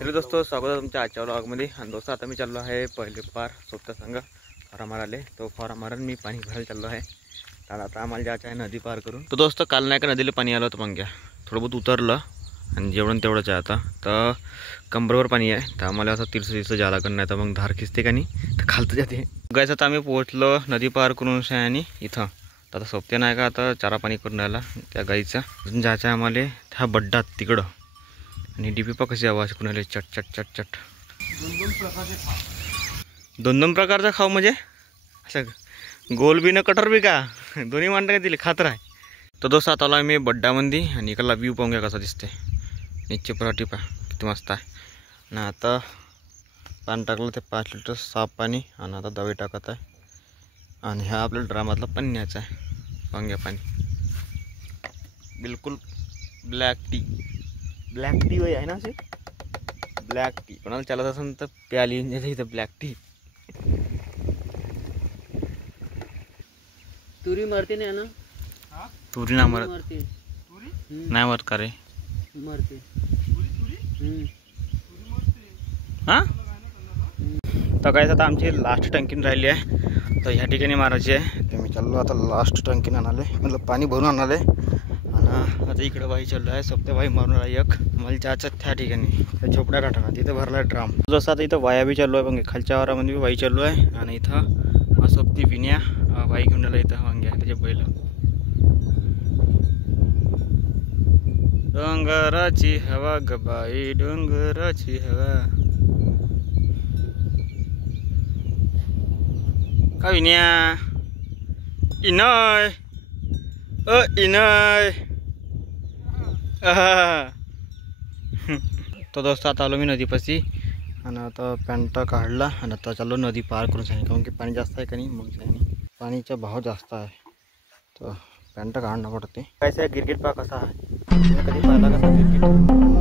हॅलो दोस्तों, स्वागत आहे तुमच्या आजच्या व्लॉगमध्ये. आणि दोस्तों आता मी चाललो आहे पहिले पार सोबता संघ फॉरा माराले. तो फॉरा मारून मी पाणी भरायला चाललो आहे. तर आता आम्हाला जायचं आहे नदी पार करून. तो दोस्तों काल नाही का नदीला पाणी आलं होतं मग थोडं बहुत उतरलं आणि जेवढं तेवढंच आहे आता. तर कंबरवर पाणी आहे तर आम्हाला असं तीर्थ जायला लागणार नाही तर मग धार खिचते का नाही तर खालतं जाते. गायचं आता आम्ही पोहोचलो नदी पार करून आणि इथं तर आता सोबते नाही का आता चारा पाणी करून राहिला त्या गाईचा. अजून जायचं आहे आम्हाला त्या बड्डात तिकडं. आणि डीपी पा कशी आवाज कुणाला चट चट चट चट. दोन प्रकारचा खाऊ म्हणजे असं गोल बी न कटर बी का दोन्ही मांडे दिले खातर आहे. तर दोस्त आता आला मी बड्डामध्ये आणि इकडला व्ह्यू पाहून घ्या कसा दिसते. नीचे पराठी पा किती मस्त आहे. आणि आता पाणी टाकलं ते 5 लिटर साफ पाणी आणि आता दवाई टाकत आहे. आणि ह्या आपल्या ड्रामातला पाणी न्यायचं आहे. पाहून घ्या पाणी बिलकुल ब्लॅक टी वय आहे ना असे ब्लॅक टी. कोणाला चालत असेल तर प्याली इथं ब्लॅक टी. तुरी मरते नाही ना. तुरी ना मरत नाही मरत का रे मरते. हां तर काय आता आमची लास्ट टंकीन राहिली आहे तर ह्या ठिकाणी मारायची आहे. तर मी चाललो आता लास्ट टंकीन आणाले मतलब पाणी भरून आणाले. आणि आता इकडे बाई चाललो आहे सोबत्या बाई मारून राहिली एक मला जायचं त्या ठिकाणी त्या झोपड्या काठाना तिथं भरला आहे ड्राम. जसं आता इथं वाया बी चालू आहे पण खालच्या वारामध्ये बी वाई चालू आहे. आणि इथं सोबती विन्या वाई घेऊन आला इथं वांग्या त्याचे बैल. डोंगराची हवा गबाई डोंगराची हवा का विन्या इनय इनय. तो दोस्त आता आलो मी नदीपाशी आणि आता पॅन्ट काढला आणि आता चाललो नदी पार करून सांगितलं कारण की पाणी जास्त आहे का नाही मग नाही पाणीचा भाव जास्त आहे तर पॅन्ट काढणं पडते. काय क्रिकेट पा कसा आहे कधी पाहिला कसा क्रिकेट.